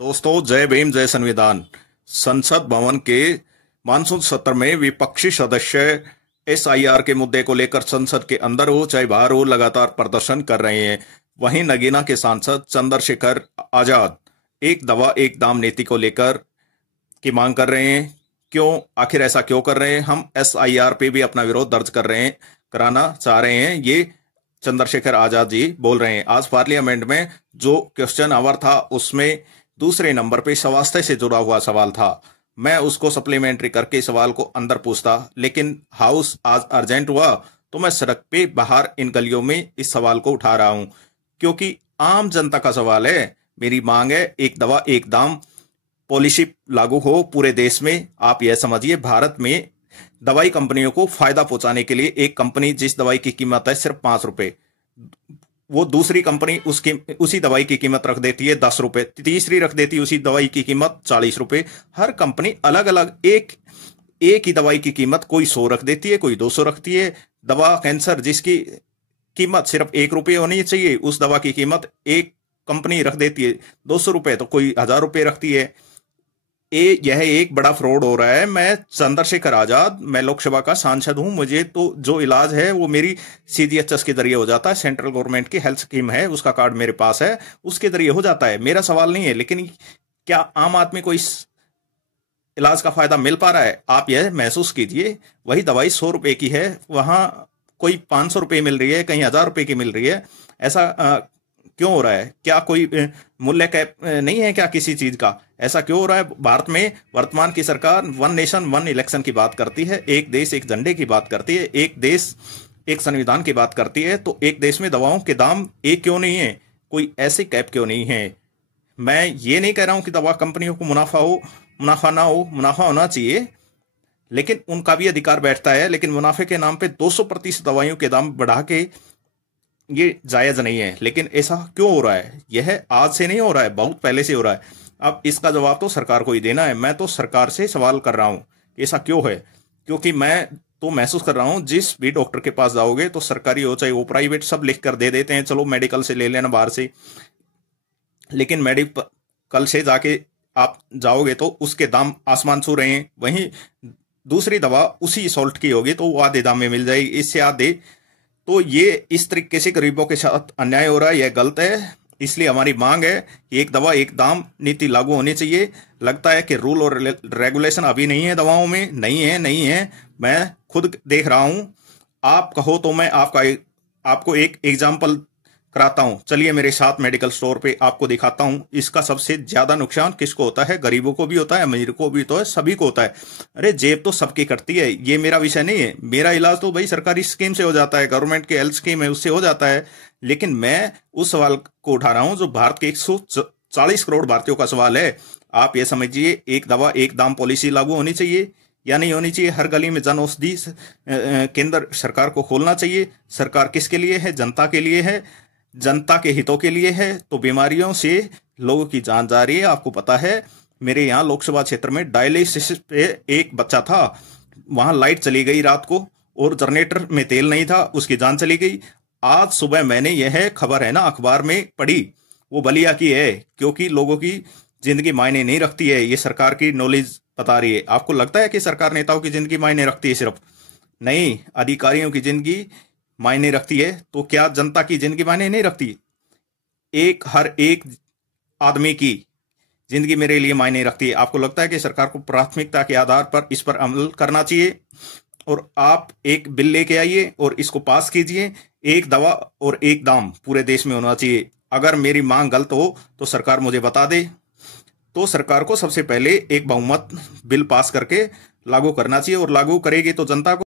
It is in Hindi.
दोस्तों, जय भीम जय संविधान। संसद भवन के मानसून सत्र में विपक्षी सदस्य एसआईआर के मुद्दे को लेकर संसद के अंदर हो चाहे बाहर हो लगातार प्रदर्शन कर रहे हैं। वहीं नगीना के सांसद चंद्रशेखर आजाद एक दवा एक दाम नीति को लेकर की मांग कर रहे हैं। क्यों, आखिर ऐसा क्यों कर रहे हैं? हम एसआईआर पे भी अपना विरोध दर्ज कराना चाह रहे हैं। ये चंद्रशेखर आजाद जी बोल रहे हैं। आज पार्लियामेंट में जो क्वेश्चन आवर था उसमें दूसरे नंबर पे स्वास्थ्य से जुड़ा हुआ सवाल था। मैं उसको सप्लीमेंट्री करके सवाल को अंदर पूछता, लेकिन हाउस आज अर्जेंट हुआ तो मैं सड़क पे बाहर इन गलियों में इस सवाल को उठा रहा हूं, क्योंकि आम जनता का सवाल है। मेरी मांग है एक दवा एक दाम पॉलिसी लागू हो पूरे देश में। आप यह समझिए, भारत में दवाई कंपनियों को फायदा पहुंचाने के लिए एक कंपनी जिस दवाई की कीमत है सिर्फ 5 रुपए, वो दूसरी कंपनी उसी दवाई की कीमत रख देती है 10 रुपए, तीसरी रख देती है उसी दवाई की कीमत 40 रुपए। हर कंपनी अलग अलग एक ही दवाई की कीमत कोई 100 रख देती है, कोई 200 रखती है। दवा कैंसर जिसकी कीमत सिर्फ 1 रुपये होनी चाहिए, उस दवा की कीमत एक कंपनी रख देती है 200 रुपए, तो कोई 1000 रुपये रखती है। यह एक बड़ा फ्रॉड हो रहा है। मैं चंद्रशेखर आजाद, मैं लोकसभा का सांसद हूं। मुझे तो जो इलाज है वो मेरी सीजीएचएस के जरिए हो जाता है। सेंट्रल गवर्नमेंट की हेल्थ स्कीम है, उसका कार्ड मेरे पास है, उसके जरिए हो जाता है। मेरा सवाल नहीं है, लेकिन क्या आम आदमी को इस इलाज का फायदा मिल पा रहा है? आप यह महसूस कीजिए, वही दवाई 100 रुपए की है, वहां कोई 500 रुपये मिल रही है, कहीं 1000 रुपये की मिल रही है। ऐसा क्यों हो रहा है? क्या कोई मूल्य कैप नहीं है क्या किसी चीज का? ऐसा क्यों हो रहा है? भारत में वर्तमान की सरकार वन नेशन वन इलेक्शन की बात करती है, एक देश एक झंडे की बात करती है, एक देश एक संविधान की बात करती है, तो एक देश में दवाओं के दाम एक क्यों नहीं है? कोई ऐसी कैप क्यों नहीं है? मैं ये नहीं कह रहा हूं कि दवा कंपनियों को मुनाफा ना हो, मुनाफा होना चाहिए, लेकिन उनका भी अधिकार बैठता है। लेकिन मुनाफे के नाम पे 200% दवाइयों के दाम बढ़ा के ये जायज नहीं है। लेकिन ऐसा क्यों हो रहा है? यह आज से नहीं हो रहा है, बहुत पहले से हो रहा है। अब इसका जवाब तो सरकार को ही देना है। मैं तो सरकार से सवाल कर रहा हूं कि ऐसा क्यों है, क्योंकि मैं तो महसूस कर रहा हूं जिस भी डॉक्टर के पास जाओगे तो सरकारी हो चाहे वो प्राइवेट, सब लिख कर दे देते हैं, चलो मेडिकल से ले लेना बाहर से। लेकिन मेडिकल से जाके आप जाओगे तो उसके दाम आसमान छू रहे हैं। वहीं दूसरी दवा उसी सॉल्ट की होगी तो वो आधे दाम में मिल जाएगी, इससे आधे। तो ये इस तरीके से गरीबों के साथ अन्याय हो रहा है, यह गलत है। इसलिए हमारी मांग है कि एक दवा एक दाम नीति लागू होनी चाहिए। लगता है कि रूल और रेगुलेशन अभी नहीं है दवाओं में, नहीं है। मैं खुद देख रहा हूं। आप कहो तो मैं आपको एक एग्जाम्पल कराता हूं। चलिए मेरे साथ मेडिकल स्टोर पे आपको दिखाता हूं। इसका सबसे ज्यादा नुकसान किसको होता है? गरीबों को भी होता है, अमीर को भी तो है, सभी को होता है। अरे जेब तो सबकी कटती है, ये मेरा विषय नहीं है। मेरा इलाज तो भाई सरकारी स्कीम से हो जाता है, गवर्नमेंट की हेल्थ स्कीम है उससे हो जाता है। लेकिन मैं उस सवाल को उठा रहा हूं जो भारत के 140 करोड़ भारतीयों का सवाल है। आप ये समझिए, एक दवा एक दाम पॉलिसी लागू होनी चाहिए या नहीं होनी चाहिए? हर गली में जन औषधि केंद्र सरकार को खोलना चाहिए। सरकार किसके लिए है? जनता के लिए है, जनता के हितों के लिए है। तो बीमारियों से लोगों की जान जा रही है। आपको पता है, मेरे यहाँ लोकसभा क्षेत्र में डायलिसिस पे एक बच्चा था, वहां लाइट चली गई रात को और जनरेटर में तेल नहीं था, उसकी जान चली गई। आज सुबह मैंने यह खबर है ना अखबार में पढ़ी, वो बलिया की है, क्योंकि लोगों की जिंदगी मायने नहीं रखती है। ये सरकार की नॉलेज बता रही है। आपको लगता है कि सरकार नेताओं की जिंदगी मायने रखती है? सिर्फ नहीं, अधिकारियों की जिंदगी मायने रखती है। तो क्या जनता की जिंदगी मायने नहीं रखती? हर एक आदमी की जिंदगी मेरे लिए मायने रखती है। आपको लगता है कि सरकार को प्राथमिकता के आधार पर इस पर अमल करना चाहिए? और आप एक बिल लेके आइए और इसको पास कीजिए। एक दवा और एक दाम पूरे देश में होना चाहिए। अगर मेरी मांग गलत हो तो सरकार मुझे बता दे। तो सरकार को सबसे पहले एक बहुमत बिल पास करके लागू करना चाहिए, और लागू करेगी तो जनता को